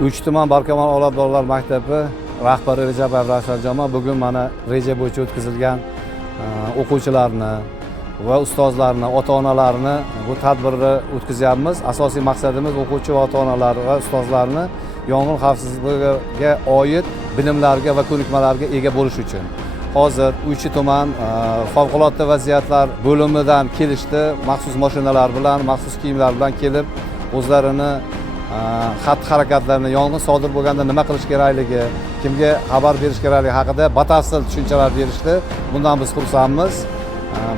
Uch tuman Barkamol avlod bolalar maktabi rahbari Rejabayev Ravshan Joma bugun mana reja bo'yicha o'tkazilgan o'quvchilarni va ustozlarni, ota-onalarni bu tadbirni o'tkazyapmiz. Asosiy maqsadimiz o'quvchi va ota-onalar va ustozlarni yong'in xavfsizligiga oid bilimlarga va ko'nikmalarga ega bo'lish uchun. Hozir Uchi tuman favqulodda vaziyatlar bo'limidan kelishdi, maxsus mashinalar bilan, maxsus kiyimlar bilan kelib, o'zlarini xatti-harakatlarni, yong'in sodir bo'lganda nima qilish kerakligi, kimga xabar berish kerakligi haqida batafsil tushunchalar berishdi. Bundan biz xursandmiz.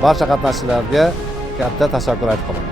Barcha qatnashchilarga katta tashakkur aytib qolaman.